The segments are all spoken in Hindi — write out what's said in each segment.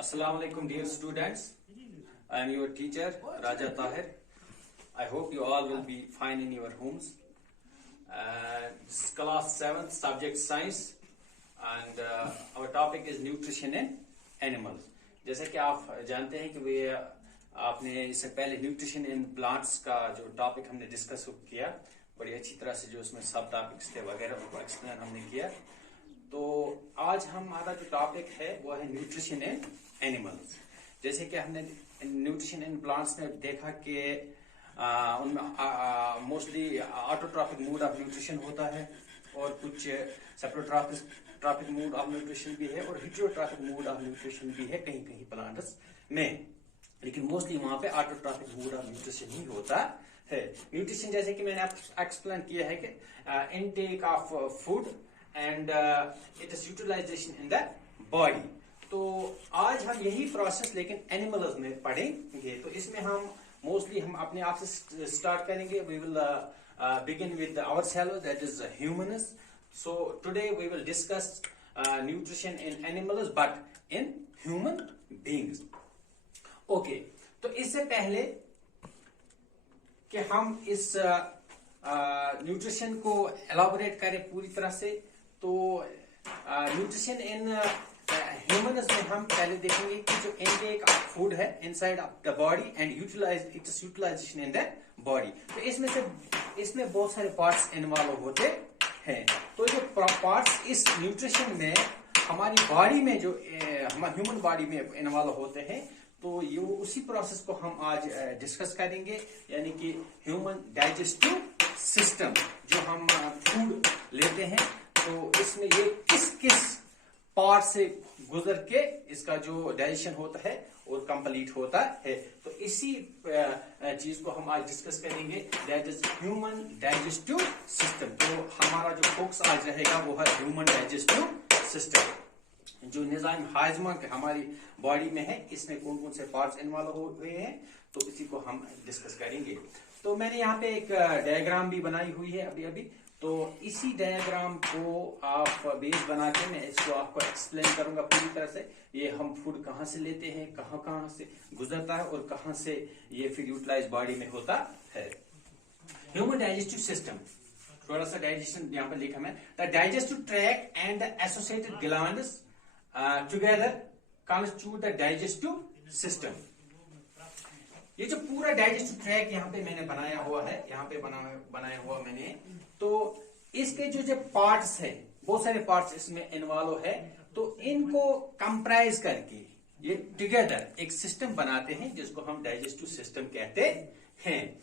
Assalamu alaikum, dear students. I am your teacher, Raja Tahir. I hope you all will be fine in your homes. This is class 7th, subject science, and our topic is nutrition in animals. जैसे कि आप जानते हैं कि आपने इससे पहले न्यूट्रिशन इन प्लांट्स का जो टॉपिक हमने डिस्कस किया, बड़ी अच्छी तरह से जो उसमें सब टॉपिक्स थे वगैरह उनको एक्सप्लेन हमने किया। तो आज हमारा जो टॉपिक है वो है न्यूट्रिशन इन एनिमल्स। जैसे कि हमने न्यूट्रिशन इन प्लांट्स में देखा कि उनमें mostly autotrophic mode of nutrition होता है और कुछ सेप्रोट्रॉपिक मोड ऑफ न्यूट्रिशन भी है और हेटेरोट्रॉपिक मोड ऑफ न्यूट्रिशन भी है कहीं कहीं प्लांट्स में, लेकिन मोस्टली वहां पे ऑटोट्रॉपिक मोड ऑफ न्यूट्रिशन ही होता है। न्यूट्रिशन जैसे कि मैंने एक्सप्लेन किया है कि intake of food and it is utilisation in the body. तो आज हम यही प्रोसेस लेकिन एनिमल्स में पढ़ेंगे। तो इसमें हम मोस्टली हम अपने आप से स्टार्ट करेंगे। We will begin with ourselves, that is humans. So today we will discuss nutrition in animals but in human beings. Okay, तो इससे पहले कि हम इस न्यूट्रिशन को एलाबोरेट करें पूरी तरह से, तो न्यूट्रिशन इन ह्यूमंस में हम पहले देखेंगे कि जो इनटेक ऑफ फूड है inside of the body and utilisation in the body. तो इसमें बहुत सारे पार्ट्स इन्वॉल्व होते हैं। तो जो पार्ट्स इस न्यूट्रिशन में हमारी बॉडी में जो हमारी ह्यूमन बॉडी में इन्वॉल्व होते हैं, तो ये उसी प्रोसेस को हम आज डिस्कस करेंगे, यानी कि ह्यूमन डाइजेस्टिव सिस्टम। जो हम फूड लेते हैं तो इसमें ये किस किस पार्ट से गुजर के इसका जो डाइजेशन होता है और कंप्लीट होता है। तो इसी चीज को हम आज डिस्कस करेंगे, that is human digestive system. तो हमारा जो फोकस आज रहेगा वो है ह्यूमन डाइजेस्टिव सिस्टम। जो निजाम हाजमा हमारी बॉडी में है, इसमें कौन कौन से पार्ट्स इन्वॉल्व हुए हैं, तो इसी को हम डिस्कस करेंगे। तो मैंने यहाँ पे एक डायग्राम भी बनाई हुई है अभी। तो इसी डायग्राम को आप बेस बना के मैं इसको आपको एक्सप्लेन करूंगा पूरी तरह से। ये हम फूड कहाँ से लेते हैं, कहाँ से गुजरता है और कहाँ से ये फिर यूटिलाइज बॉडी में होता है। ह्यूमन डाइजेस्टिव सिस्टम, थोड़ा सा डाइजेशन यहाँ पर लिखा है। The digestive tract and the associated glands together constitute the digestive system. ये जो पूरा डाइजेस्टिव ट्रैक यहाँ पे मैंने बनाया हुआ है, यहाँ पे बनाया हुआ मैंने, तो इसके जो पार्ट्स है, बहुत सारे पार्ट्स इसमें इन्वॉल्व है। तो इनको कंप्राइज करके ये टुगेदर एक सिस्टम बनाते हैं जिसको हम डाइजेस्टिव सिस्टम कहते हैं।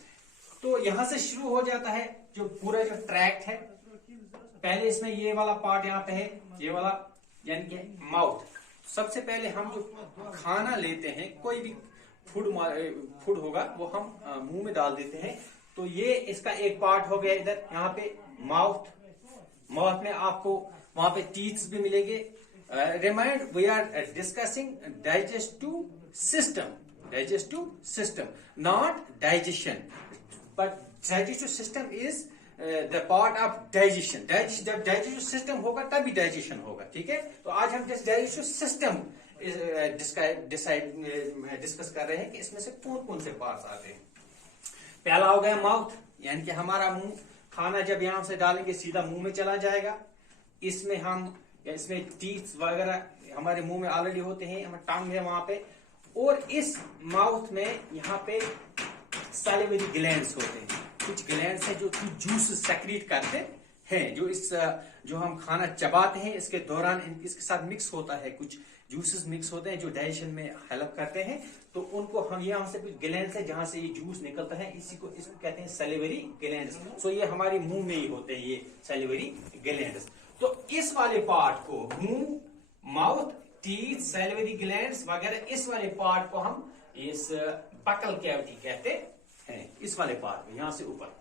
तो यहां से शुरू हो जाता है जो पूरा जो ट्रैक्ट है। पहले इसमें ये वाला पार्ट यहाँ पे है, ये वाला यानी कि माउथ। सबसे पहले हम जो खाना लेते हैं, कोई भी फूड होगा वो हम मुंह में डाल देते हैं। तो ये इसका एक पार्ट हो गया इधर, यहाँ पे माउथ में आपको वहां पे टीथ्स भी मिलेंगे। Remind, we are discussing digestive system, not digestion, but digestive system is the part of digestion. जब डाइजेस्टिव सिस्टम होगा तभी डाइजेशन होगा, ठीक है। तो आज हम डाइजेस्टिव सिस्टम डिस्कस कर रहे हैं कि इसमें से कौन कौन से पार्ट्स आते हैं। पहला हो गया माउथ, यानी कि हमारा मुंह। खाना जब यहां से डालेंगे सीधा मुंह में चला जाएगा। इसमें टीथ वगैरह हमारे मुंह में ऑलरेडी होते हैं, हमारे टंग है वहां पे। और इस माउथ में यहाँ पे सैलिवरी ग्लैंड्स होते हैं। कुछ ग्लैंड्स हैं जो कि जूस सेक्रीट करते हैं, जो हम खाना चबाते हैं इसके दौरान इसके साथ मिक्स होता है, कुछ जूसेस मिक्स होते हैं जो डाइजेशन में हेल्प करते हैं। तो उनको हम यहाँ से कुछ ग्लैंड्स है जहां से ये जूस निकलता है, इसको कहते हैं सैलिवरी ग्लैंड्स। सो ये हमारे मुंह में ही होते हैं ये सैलिवरी ग्लैंड्स। तो इस वाले पार्ट को मुंह, माउथ, टीथ, सैलिवरी ग्लैंड्स वगैरह, इस वाले पार्ट को हम इस बकल कैविटी कहते हैं। इस वाले पार्ट में यहाँ से ऊपर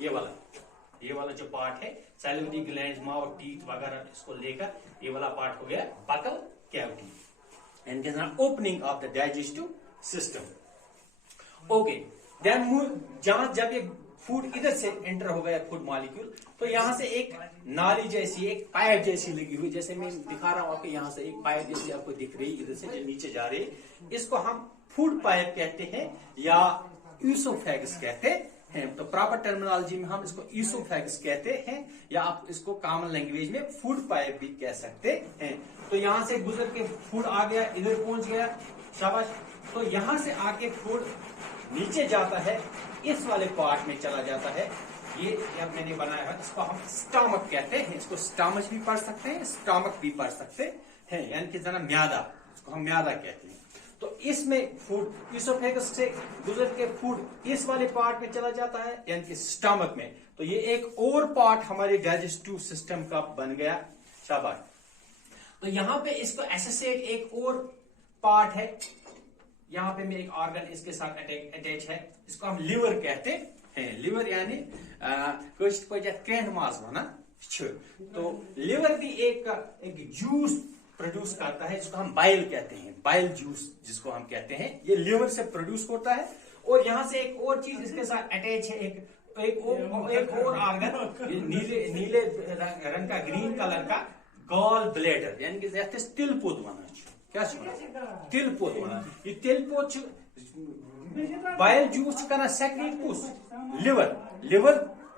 ये वाला जो पार्ट है, सैलिवरी ग्लैंड्स, माउथ, टीथ वगैरह, इसको लेकर ये वाला पार्ट हो गया buccal cavity, and opening of the digestive system. Okay, then जब ये फूड इधर से एंटर हो गया, फूड मॉलिक्यूल, तो यहां से एक नाली जैसी, एक पाइप जैसी लगी हुई, जैसे मैं दिखा रहा हूं आपको, यहां से एक पाइप जैसी आपको दिख रही, इधर से जो नीचे जा रही, इसको हम फूड पाइप कहते हैं या ईसोफेगस कहते हैं। तो प्रॉपर टर्मिनोलॉजी में हम इसको ईसोफेगस कहते हैं, या आप इसको कॉमन लैंग्वेज में फूड पाइप भी कह सकते हैं। तो यहां से गुजर के फूड आ गया, इधर पहुंच गया, शाबाश। तो यहां से आके फूड नीचे जाता है, इस वाले पार्ट में चला जाता है, ये अब मैंने बनाया है, इसको हम स्टमक कहते हैं। इसको स्टमच भी पढ़ सकते हैं, स्टमक भी पढ़ सकते हैं, यानी कि जना म्यादा, इसको हम म्यादा कहते हैं। तो इसमें फूड ईसोफेगस से गुजर के फूड इस वाले पार्ट में चला जाता है, यानी कि स्टमक में। तो ये एक और पार्ट हमारे डाइजेस्टिव सिस्टम का बन गया, शाबाश। तो यहां पे इसको एसोसिएट एक और पार्ट है, यहां पे में एक ऑर्गन इसके साथ अटैच है, इसको हम लिवर कहते हैं। लिवर यानी कैंड मास बना। तो लिवर भी एक जूस प्रोड्यूस करता है, जिसको हम बाइल कहते हैं, बाइल जूस जिसको हम कहते हैं, ये लिवर से प्रोड्यूस होता है। और यहां से एक और चीज इसके साथ अटैच है, एक और ऑर्गन, नीले रंग का, ग्रीन कलर का गॉल ब्लैडर, यानी कि तिल पोत बना, क्या तिल पोत बना। ये तिल पोत बाइल जूस करना सेक्रेट कुछ लिवर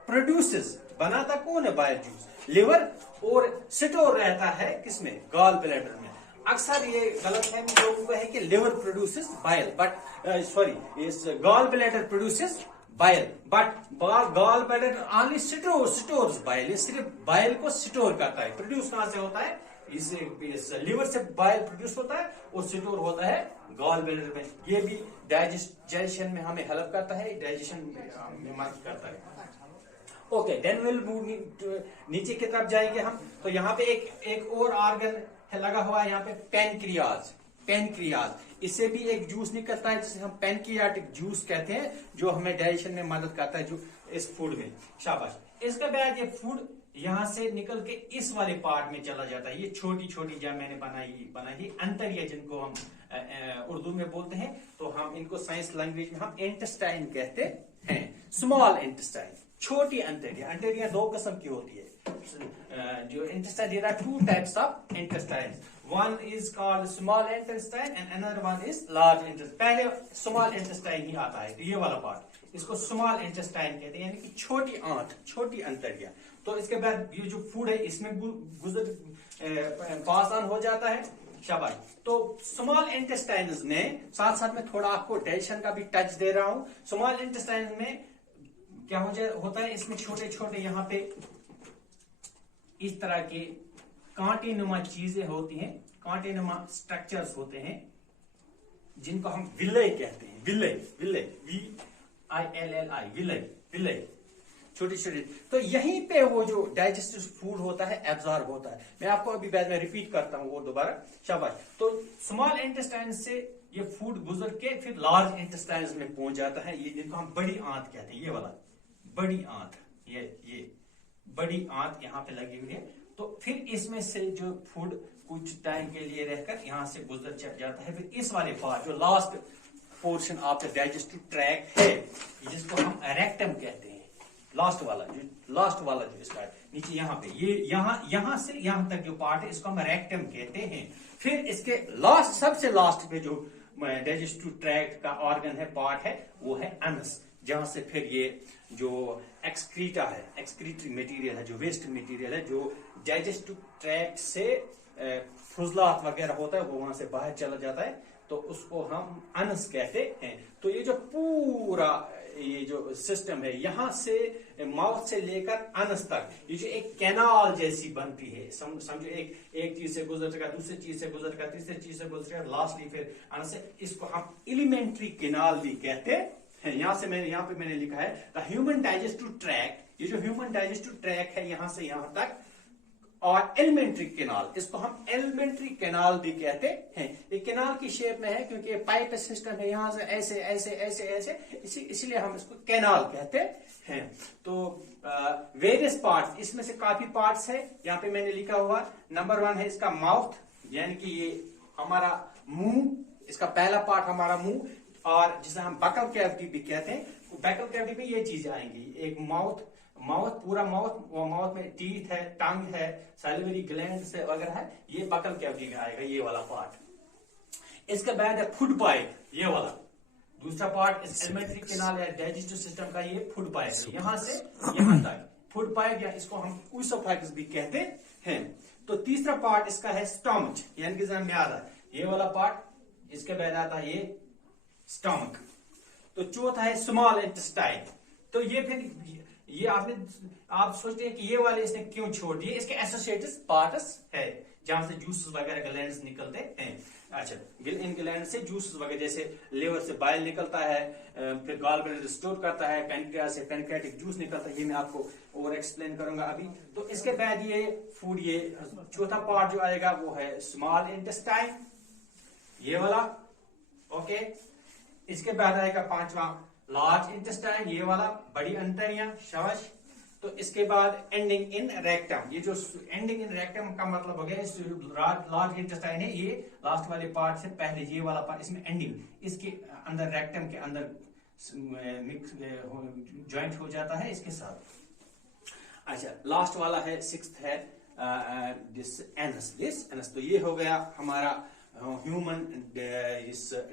प्रोड्यूसेस, बनाता कौन है बाइल जूस? लिवर, और स्टोर रहता है किसमें? गॉल ब्लैडर में। अक्सर ये गलत है लोगों को है कि liver produces bile, but sorry, इस gall bladder produces bile, but gall bladder only stores bile. ये सिर्फ बाइल को स्टोर करता है। प्रोड्यूस कहां से होता है? इस लिवर से बाइल प्रोड्यूस होता है और स्टोर होता है गॉल ब्लैडर में। ये भी डाइजेशन में हमें हेल्प करता है, डाइजेशन में मदद करता है। ओके, देन विल मूव नीचे की तरफ जाएंगे हम। तो यहाँ पे एक और ऑर्गन लगा हुआ है, यहाँ पे पेनक्रियाज, इससे भी एक जूस निकलता है जिसे हम पेनक्रियाटिक जूस कहते हैं, जो हमें डाइजेशन में मदद करता है, जो इस फूड में, शाबाश। इसके बाद ये फूड यहां से निकल के इस वाले पार्ट में चला जाता है। ये छोटी छोटी जब मैंने बनाई अंतरिया, जिनको हम उर्दू में बोलते हैं, तो हम इनको साइंस लैंग्वेज में हम इंटेस्टाइन कहते हैं। स्मॉल इंटेस्टाइन, छोटी अंतरिया। अंतरिया दो किस्म की होती है जो intestine, there are two types of intestine, one is called small intestine and another one is large intestine. पहले स्मॉल इंटेस्टाइन ही आता है, तो ये वाला पार्ट, इसको स्मॉल इंटेस्टाइन कहते हैं, यानी कि छोटी आंत, छोटी अंतरिया। तो इसके बाद ये जो फूड है इसमें पास ऑन हो जाता है, शाबाश। तो स्मॉल इंटेस्टाइन में साथ साथ में थोड़ा आपको डाइजेशन का भी टच दे रहा हूं। स्मॉल इंटेस्टाइन में क्या होता है, इसमें छोटे छोटे यहाँ पे इस तरह के कांटे नुमा चीजें होती हैं, कांटे नुमा स्ट्रक्चर्स होते हैं, जिनको हम विलय कहते हैं। विलय VILLI, विलय, छोटी छोटी। तो यहीं पे वो जो डाइजेस्टिव फूड होता है एब्जॉर्ब होता है। मैं आपको अभी बाद में रिपीट करता हूं वो दोबारा, शाबाश। तो स्मॉल इंटेस्टाइन से ये फूड गुजर के फिर लार्ज इंटेस्टाइन में पहुंच जाता है, ये जिनको हम बड़ी आंत कहते हैं, ये वाला बड़ी आंत, ये बड़ी आंत यहाँ पे लगी हुई है। तो फिर इसमें से जो फूड कुछ टाइम के लिए रहकर यहाँ से गुजर जाता है, फिर इस वाले पार्ट जो last portion of the digestive tract है, जिसको हम रेक्टम कहते हैं, लास्ट वाला जो इसका नीचे यहाँ पे, ये यहाँ से यहाँ तक जो पार्ट है, इसको हम रेक्टम कहते हैं। फिर इसके लास्ट, सबसे लास्ट पे जो डाइजेस्टिव ट्रैक्ट का ऑर्गन है, पार्ट है, वो है अनस, जहां से फिर ये जो एक्सक्रीटा है, एक्सक्रीटरी मटेरियल है, जो वेस्ट मटेरियल है, जो डाइजेस्टिव ट्रैक्ट से फुजलात वगैरह होता है, वो वहां से बाहर चला जाता है, तो उसको हम अनस कहते हैं। तो ये जो पूरा ये जो सिस्टम है, यहां से माउथ से लेकर अनस तक, ये जो एक कैनाल जैसी बनती है, समझो एक चीज से गुजर कर, दूसरी चीज से गुजर कर, तीसरी चीज से गुजर कर, लास्टली फिर अनस से, इसको हम एलिमेंट्री कैनाल भी कहते हैं। यहाँ पे मैंने लिखा है द ह्यूमन डाइजेस्टिव ट्रैक्ट। ये जो ह्यूमन डाइजेस्टिव ट्रैक्ट है, यहां से यहां तक, और एलिमेंट्री कैनाल, इसको हम एलिमेंट्री कैनाल भी कहते हैं। ये कैनाल की शेप में है क्योंकि पाइप सिस्टम है, यहां से ऐसे ऐसे ऐसे ऐसे, इसलिए हम इसको कैनाल कहते हैं। तो वेरियस पार्ट्स, इसमें से काफी पार्ट्स है। यहाँ पे मैंने लिखा हुआ नंबर 1 है इसका माउथ, यानी कि ये हमारा मुंह, इसका पहला पार्ट हमारा मुंह, और जिसे हम बकल कैविटी भी कहते हैं, बकल कैविटी में ये चीजें आएंगी, एक माउथ पूरा माउथ में टीथ है, टंग है, सैलिवरी ग्लैंड से वगैरह है, ये बकल कैविटी में आएगा, ये वाला पार्ट। इसके बाद है फूड पाइप, ये वाला दूसरा पार्ट इस एलिमेंट्री कैनाल या डाइजेस्टिव सिस्टम का, ये फूड पाइप है, यहां से यहां तक फूड पाइप, या इसको हम ऊसोफेगस भी कहते हैं। तो तीसरा पार्ट इसका है स्टमक, यानी कि म्यादा, ये वाला पार्ट। इसके बाद आता है ये स्टमक। तो चौथा है स्मॉल इंटेस्टाइन। तो ये फिर ये आप सोचते हैं कि ये वाले इसने क्यों छोड़ दिए, इसके एसोसिएटेड पार्ट्स है जहां से जूसेस वगैरह ग्लैंड्स निकलते हैं। अच्छा, इन ग्लैंड से जूसेस वगैरह, जैसे लिवर से बाइल निकलता है, फिर गॉल ब्लैडर स्टोर करता है, पैनक्रियास से पैनक्रियाटिक जूस निकलता है, ये मैं आपको और एक्सप्लेन करूंगा अभी। तो इसके बाद ये फूड, ये चौथा पार्ट जो आएगा वो है स्मॉल इंटेस्टाइन, ये वाला। ओके, इसके बाद आएगा पांचवा लार्ज इंटेस्टाइन, ये वाला, बड़ी अंतड़ियां, शवश। तो इसके बाद एंडिंग इन रेक्टम, ये जो एंडिंग इन रेक्टम का मतलब हो गया, लार्ज इंटेस्टाइन है, ये लास्ट वाले पार्ट से पहले ये वाला पार्ट, इसमें एंडिंग, इसके अंदर रेक्टम के अंदर मिक्स ज्वाइंट हो जाता है इसके साथ। अच्छा, लास्ट वाला है सिक्स्थ है दिस एनस। तो ये हो गया हमारा ह्यूमन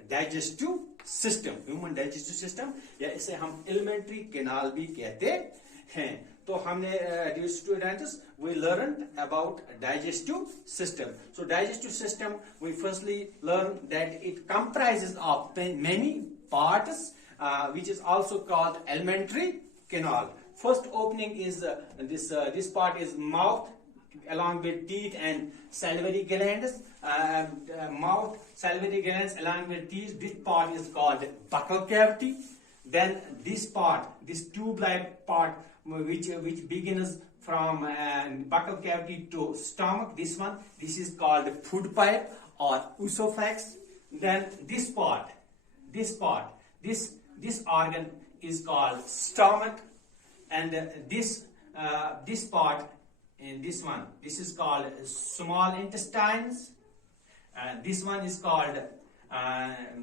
डाइजेस्टिव सिस्टम, या इसे हम एलिमेंट्री कैनाल भी कहते हैं। तो हमने students we learn about digestive system. So digestive system we firstly learn that it comprises of many parts which is also called alimentary canal. First opening is this part is mouth along with teeth and salivary glands. Mouth, salivary glands along with teeth. This part is called buccal cavity. Then this part, this tube-like part, which begins from buccal cavity to stomach. This is called food pipe or oesophagus. Then this organ is called stomach, and this part and this is called small intestines, and this one is called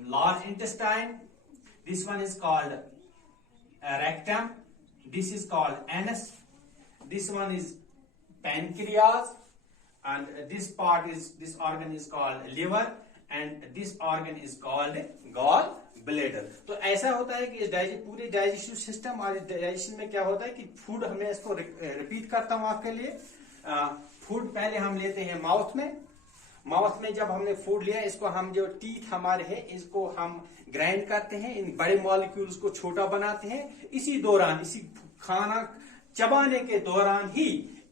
large intestine. This one is called rectum. This is called anus. This one is pancreas, and this organ is called liver, and this organ is called gall bladder. तो ऐसा होता है कि पूरे डाइजेस्टिव सिस्टम और डाइजेशन में क्या होता है कि फूड, हमने इसको रिपीट करता हूं आपके लिए। फूड पहले हम लेते हैं माउथ में जब हमने फूड लिया, इसको हम जो टीथ हमारे हैं इसको हम ग्राइंड करते हैं, इन बड़े मॉलिक्यूल्स को छोटा बनाते हैं। इसी खाना चबाने के दौरान ही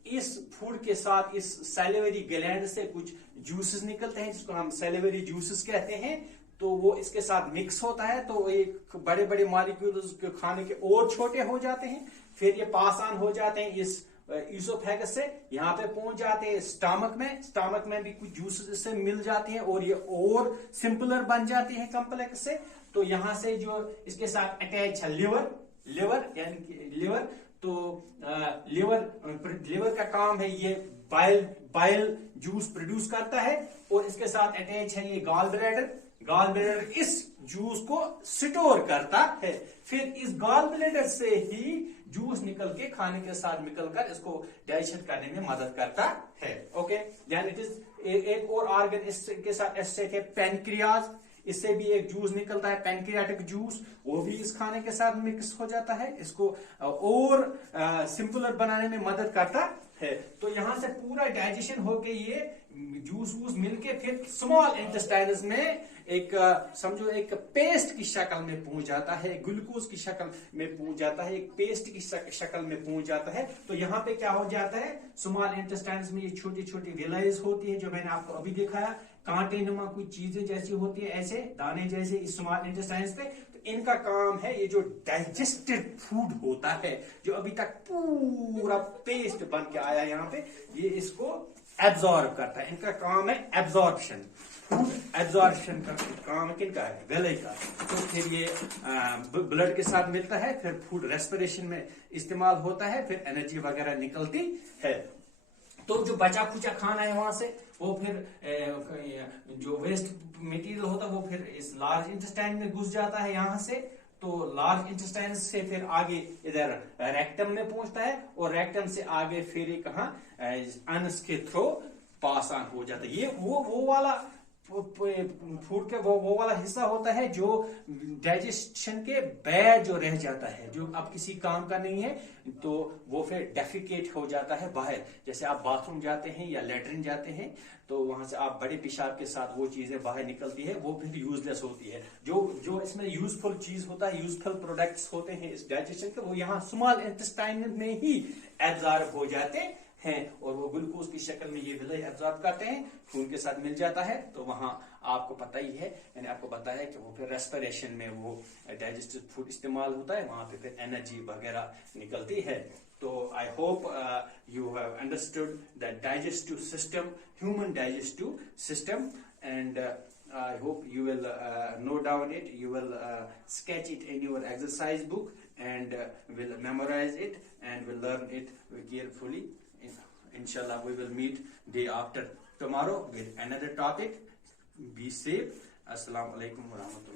इस फूड के साथ इस सैलिवरी ग्लैंड से कुछ जूसेस निकलते हैं, जिसको हम सैलिवरी जूसेस कहते हैं। तो वो इसके साथ मिक्स होता है, तो एक बड़े बड़े मॉलिक्यूल्स खाने के और छोटे हो जाते हैं, फिर ये पास ऑन हो जाते हैं इस ईसोफेगस से, यहाँ पे पहुंच जाते हैं स्टमक में भी कुछ जूसेस इससे मिल जाते हैं, और ये और सिंपलर बन जाती है कॉम्प्लेक्स से। तो यहाँ से जो इसके साथ अटैच है लिवर, यानी कि लिवर, तो लिवर का काम है ये बाइल जूस प्रोड्यूस करता है, और इसके साथ अटैच है ये गॉल ब्लैडर इस जूस को स्टोर करता है। फिर इस गॉल ब्लैडर से ही जूस निकल के खाने के साथ निकलकर इसको डाइजेशन करने में मदद करता है। ओके, देन इट इज एक और ऑर्गन इसके साथ एसोसिएटेड है पैनक्रियाज, इससे भी एक जूस निकलता है पैनक्रियाटिक जूस, वो भी इस खाने के साथ मिक्स हो जाता है, इसको और सिंपलर बनाने में मदद करता है। तो यहां से पूरा डाइजेशन होके ये जूस वूस मिलके फिर स्मॉल इंटेस्टाइन्स में एक समझो एक पेस्ट की शक्ल में पहुंच जाता है, ग्लूकोज की शक्ल में पहुंच जाता है, एक पेस्ट की शक्ल में पहुंच जाता है। तो यहाँ पे क्या हो जाता है, स्मॉल इंटेस्टाइन्स में ये छोटी छोटी विलाइज होती है, जो मैंने आपको अभी दिखाया, कांटे नुमा कुछ चीजें जैसी होती है, ऐसे दाने जैसे इस स्मॉल इंटेस्टाइन्स पे। तो इनका काम है ये जो डाइजेस्टेड फूड होता है, जो अभी तक पूरा पेस्ट बन के आया यहाँ पे, ये इसको एब्जॉर्ब करता है। इनका काम है एब्जॉर्प्शन, फूड एब्जॉर्प्शन का काम किनका है, गले का। तो फिर ये ब्लड के साथ मिलता है, फिर फूड रेस्पिरेशन में इस्तेमाल होता है, फिर एनर्जी वगैरह निकलती है। तो जो बचा खुचा खाना है वहां से वो फिर जो वेस्ट मटेरियल होता है वो फिर फिर इस लार्ज इंटेस्टाइन में घुस जाता है यहाँ से, तो लार्ज इंटेस्टाइन से फिर आगे इधर रेक्टम में पहुंचता है और रेक्टम से आगे फिर कहा अनस के थ्रो पास ऑन हो जाता है। ये वो वाला फूड के वो वाला हिस्सा होता है जो डाइजेशन के बैड जो रह जाता है, जो अब किसी काम का नहीं है, तो वो फिर डेफिकेट हो जाता है बाहर। जैसे आप बाथरूम जाते हैं या लेटरिन जाते हैं तो वहां से आप बड़े पेशाब के साथ वो चीजें बाहर निकलती है, वो फिर यूजलेस होती है। जो इसमें यूजफुल चीज होता है, यूजफुल प्रोडक्ट्स होते हैं इस डाइजेशन के, वो यहाँ स्मॉल इंटेस्टाइन में ही एब्जॉर्ब हो जाते हैं और वो ग्लूकोज की शक्ल में ये विलय एब्जॉर्ब करते हैं, खून के साथ मिल जाता है। तो वहां आपको पता ही है, मैंने आपको बताया कि वो फिर रेस्पिरेशन में वो डाइजेस्टिव फूड इस्तेमाल होता है, वहां पे फिर एनर्जी वगैरह निकलती है। तो I hope you have understood the digestive system, human digestive system, and I hope you will note down it, you will sketch it in your exercise book, and will memorize it and will learn it carefully. Inshallah, we will meet day after tomorrow with another topic. Be safe. Assalamu alaikum wa rahmatullah.